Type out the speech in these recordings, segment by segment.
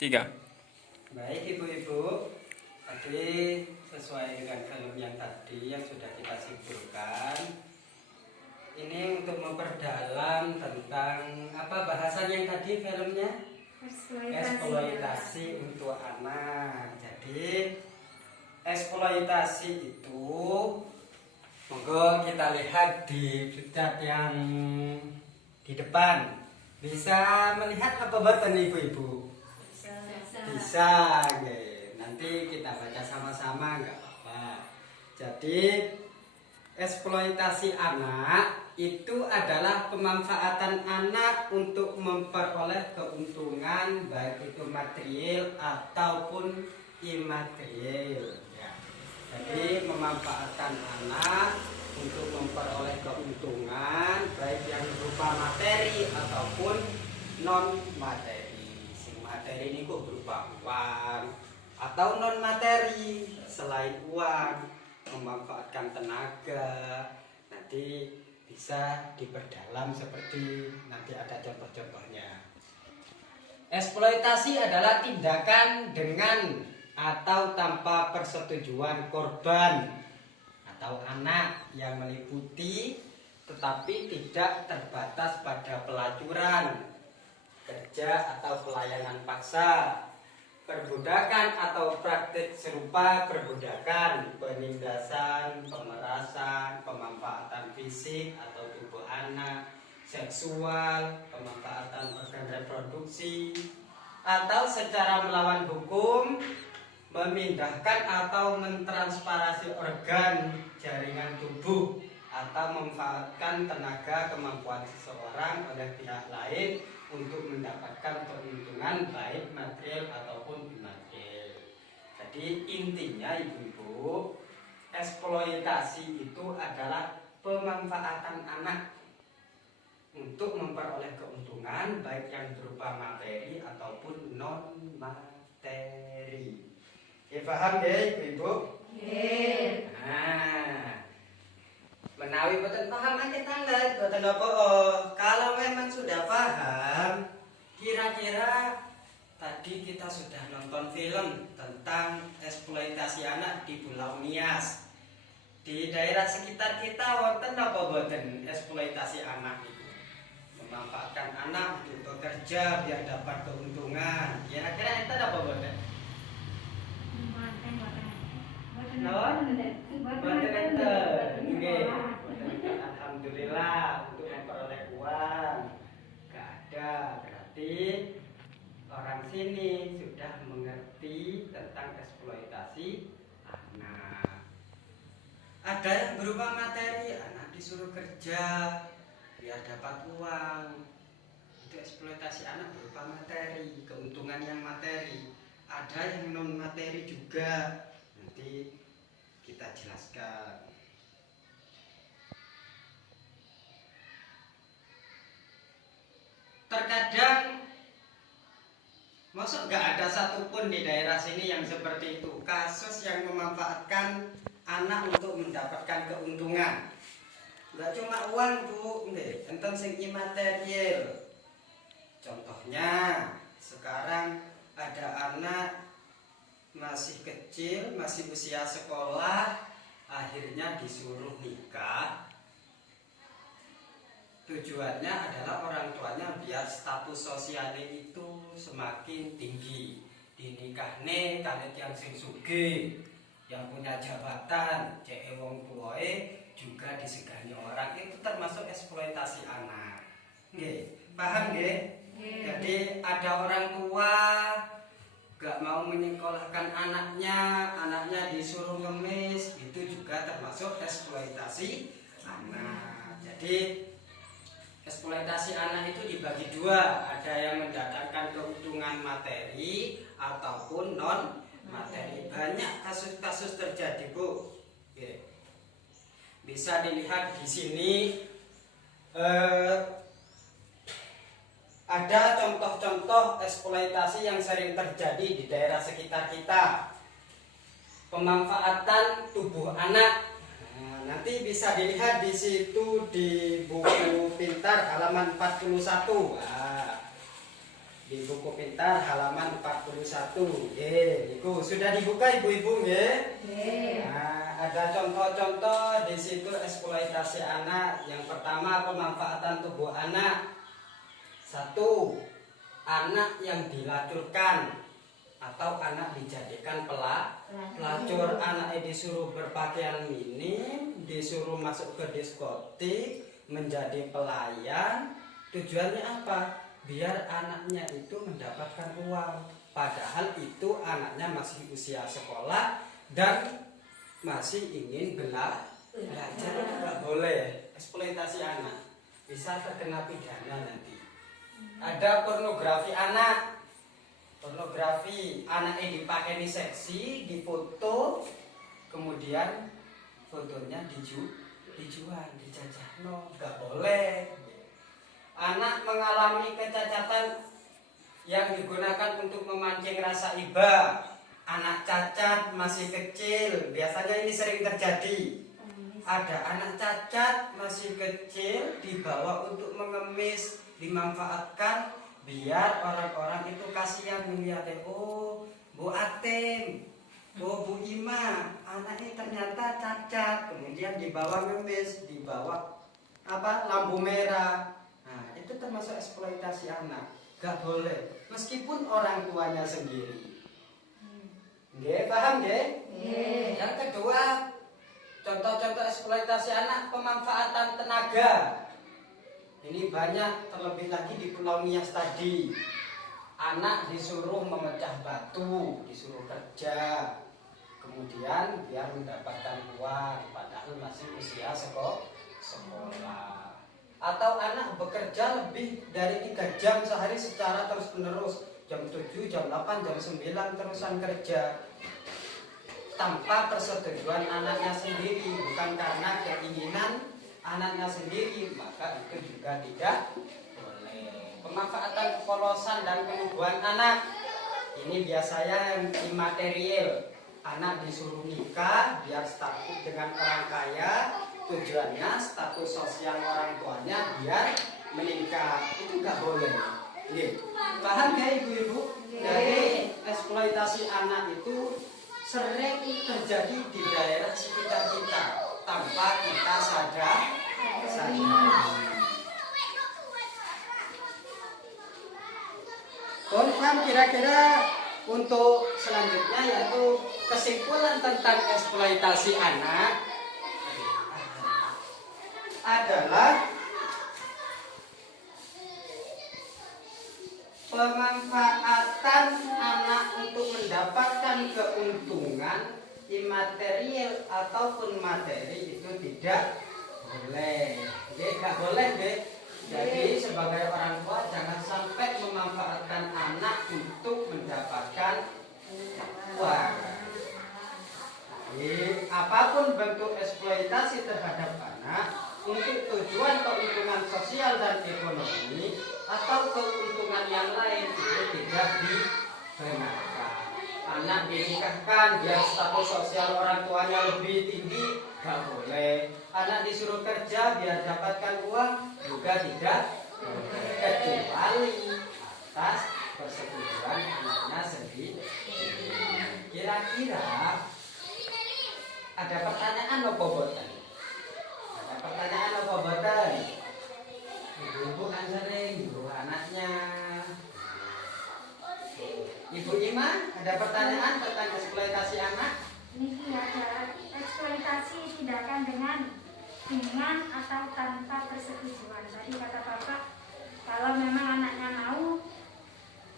Tiga. Baik ibu-ibu, tadi sesuai dengan film yang tadi yang sudah kita simpulkan, ini untuk memperdalam tentang apa bahasan yang tadi filmnya? Eksploitasi untuk anak. Jadi eksploitasi itu, monggo kita lihat di cat yang di depan. Bisa melihat apa batan ibu-ibu? Bisa, nanti kita baca sama-sama, nggak apa-apa. Jadi eksploitasi anak itu adalah pemanfaatan anak untuk memperoleh keuntungan baik itu material ataupun imaterial. Ya. Jadi memanfaatkan anak untuk memperoleh keuntungan baik yang berupa materi ataupun non materi. Materi ini kok berupa uang atau non materi selain uang, memanfaatkan tenaga. Nanti bisa diperdalam seperti nanti ada contoh-contohnya. Eksploitasi adalah tindakan dengan atau tanpa persetujuan korban atau anak yang meliputi tetapi tidak terbatas pada pelacuran, kerja atau pelayanan paksa, perbudakan atau praktik serupa perbudakan, penindasan, pemerasan, pemanfaatan fisik atau tubuh anak, seksual, pemanfaatan organ reproduksi, atau secara melawan hukum, memindahkan atau mentransparasi organ jaringan tubuh, atau memanfaatkan tenaga kemampuan seseorang oleh pihak lain untuk mendapatkan keuntungan baik material ataupun imaterial. Jadi intinya ibu-ibu, eksploitasi itu adalah pemanfaatan anak untuk memperoleh keuntungan baik yang berupa materi ataupun non materi. Ya, paham ya ibu-ibu? Nggih. Nah, menawi boten paham aja tanggal, boten apa. Kalau memang sudah paham, kira-kira tadi kita sudah nonton film tentang eksploitasi anak di Pulau Nias. Di daerah sekitar kita wonten apa boten eksploitasi anak itu? Memanfaatkan anak untuk bekerja biar dapat keuntungan. Kira-kira itu apa boten? Alhamdulillah untuk memperoleh uang gak ada, berarti orang sini sudah mengerti tentang eksploitasi anak. Ada yang berupa materi, anak disuruh kerja biar dapat uang, itu eksploitasi anak berupa materi, keuntungan yang materi. Ada yang non materi juga, nanti kita jelaskan. Terkadang masuk nggak ada satupun di daerah sini yang seperti itu, kasus yang memanfaatkan anak untuk mendapatkan keuntungan. Nggak cuma uang bu, enten sing imaterial. Contohnya sekarang ada anak masih kecil, masih usia sekolah, akhirnya disuruh nikah. Tujuannya adalah orang tuanya biar status sosialnya itu semakin tinggi. Dinikahne kalian yang sing sugih, yang punya jabatan, cek wong tuae juga disegani orang, itu termasuk eksploitasi anak. Nggih, paham nggih? Jadi ada orang tua gak mau menyekolahkan anaknya disuruh ngemis, itu juga termasuk eksploitasi anak. Jadi eksploitasi anak itu dibagi dua, ada yang mendatangkan keuntungan materi ataupun non materi. Banyak kasus-kasus terjadi bu. Bisa dilihat di sini. Ada contoh-contoh eksploitasi yang sering terjadi di daerah sekitar kita. Pemanfaatan tubuh anak. Nah, nanti bisa dilihat di situ di buku pintar halaman 41. Nah, di buku pintar halaman 41. Itu sudah dibuka ibu-ibu nggih? Nah, ada contoh-contoh di situ eksploitasi anak. Yang pertama, pemanfaatan tubuh anak. 1. Anak yang dilacurkan atau anak dijadikan pelacur. Anaknya disuruh berpakaian minim, disuruh masuk ke diskotik, menjadi pelayan. Tujuannya apa? Biar anaknya itu mendapatkan uang. Padahal itu anaknya masih usia sekolah dan masih ingin belajar. Tidak boleh eksploitasi anak, bisa terkena pidana nanti. Ada pornografi anak. Pornografi anaknya dipakai di seksi, difoto, kemudian fotonya dijual, dijajah. No, nggak boleh. Anak mengalami kecacatan yang digunakan untuk memancing rasa iba. Anak cacat masih kecil, biasanya ini sering terjadi. Ada anak cacat masih kecil dibawa untuk mengemis, dimanfaatkan biar orang-orang itu kasihan melihatnya. Oh, Bu Atem, oh Bu Ima, anaknya ternyata cacat. Kemudian dibawa ngemis, dibawa lampu merah. Nah, itu termasuk eksploitasi anak. Gak boleh, meskipun orang tuanya sendiri. Nggih, paham nggih? Yang kedua, contoh-contoh eksploitasi anak, pemanfaatan tenaga. Ini banyak, terlebih lagi di Pulau Nias tadi. Anak disuruh memecah batu, disuruh kerja. Kemudian biar mendapatkan uang, padahal masih usia sekolah. Atau anak bekerja lebih dari 3 jam sehari secara terus-menerus. Jam 7, jam 8, jam 9 terusan kerja. Tanpa persetujuan anaknya sendiri, bukan karena keinginan anaknya sendiri, maka itu juga tidak boleh. Pemanfaatan kepolosan dan penubuhan anak. Ini biasanya yang imaterial. Anak disuruh nikah biar status dengan orang kaya. Tujuannya status sosial orang tuanya biar meningkat. Itu nggak boleh. Paham ya ibu-ibu? Jadi eksploitasi anak itu sering terjadi di daerah sekitar kita tanpa kita sadar. Konfirm kira-kira untuk selanjutnya yaitu kesimpulan tentang eksploitasi anak adalah pemanfaatan anak untuk mendapatkan keuntungan imaterial ataupun materi itu tidak boleh. Tidak boleh deh. Jadi sebagai orang tua jangan sampai memanfaatkan anak untuk mendapatkan uang. Apapun bentuk eksploitasi terhadap anak untuk tujuan keuntungan sosial dan ekonomi atau keuntungan yang lain itu tidak dibenarkan. Anak dinikahkan biar status sosial orang tuanya lebih tinggi, gak boleh. Anak disuruh kerja biar dapatkan uang, juga tidak boleh. Kecuali atas persetujuan anaknya sendiri. Kira-kira ada pertanyaan apa boten? Ada pertanyaan apa boten? Ibu-ibu kan sering guru anaknya. Ibu Ima, ada pertanyaan tentang eksploitasi anak? Ini ada eksploitasi tindakan dengan atau tanpa persetujuan. Tadi kata Bapak, kalau memang anaknya mau,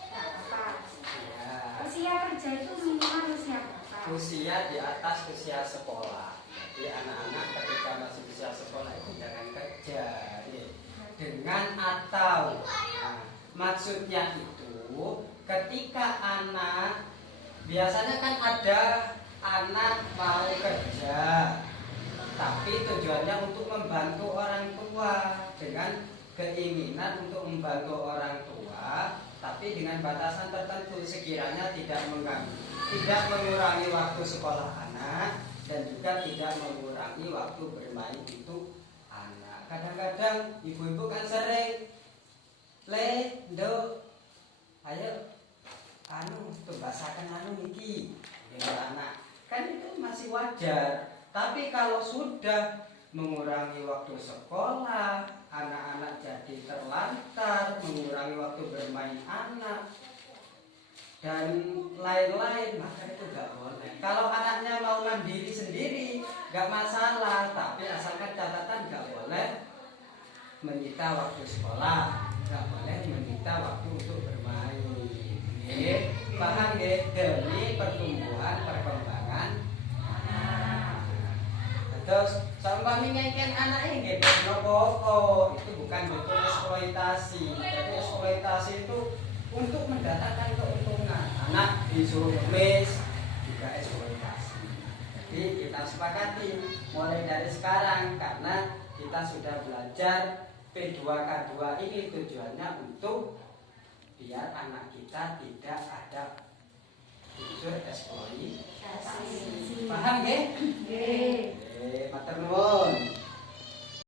tidak apa-apa. Ya. Usia kerja itu minimal usia berapa? Usia di atas usia sekolah. Jadi anak-anak ketika masih usia sekolah itu jangan kerja. Dengan atau, nah, maksudnya itu ketika anak, biasanya kan ada anak mau kerja, tapi tujuannya untuk membantu orang tua, dengan keinginan untuk membantu orang tua, tapi dengan batasan tertentu, sekiranya tidak mengganggu, tidak mengurangi waktu sekolah anak, dan juga tidak mengurangi waktu bermain itu anak. Kadang-kadang ibu-ibu kan sering ayo tugasaken niki anak kan itu masih wajar. Tapi kalau sudah mengurangi waktu sekolah, anak-anak jadi terlantar, mengurangi waktu bermain anak dan lain-lain, maka itu gak boleh. Kalau anaknya mau mandiri sendiri gak masalah, tapi asalkan catatan gak boleh menyita waktu sekolah, gak boleh menyita waktu untuk bermain. Paham nggih? Demi pertumbuhan perkembangan anak. Terus sampai ngengken anaknya nggih nopo itu bukan bentuk eksploitasi. Jadi eksploitasi itu untuk mendatangkan keuntungan. Anak disuruh nulis juga eksploitasi. Jadi kita sepakati mulai dari sekarang karena kita sudah belajar P2K2 ini tujuannya untuk biar anak kita tidak ada unsur eksploitasi. Paham nggih? Nggih.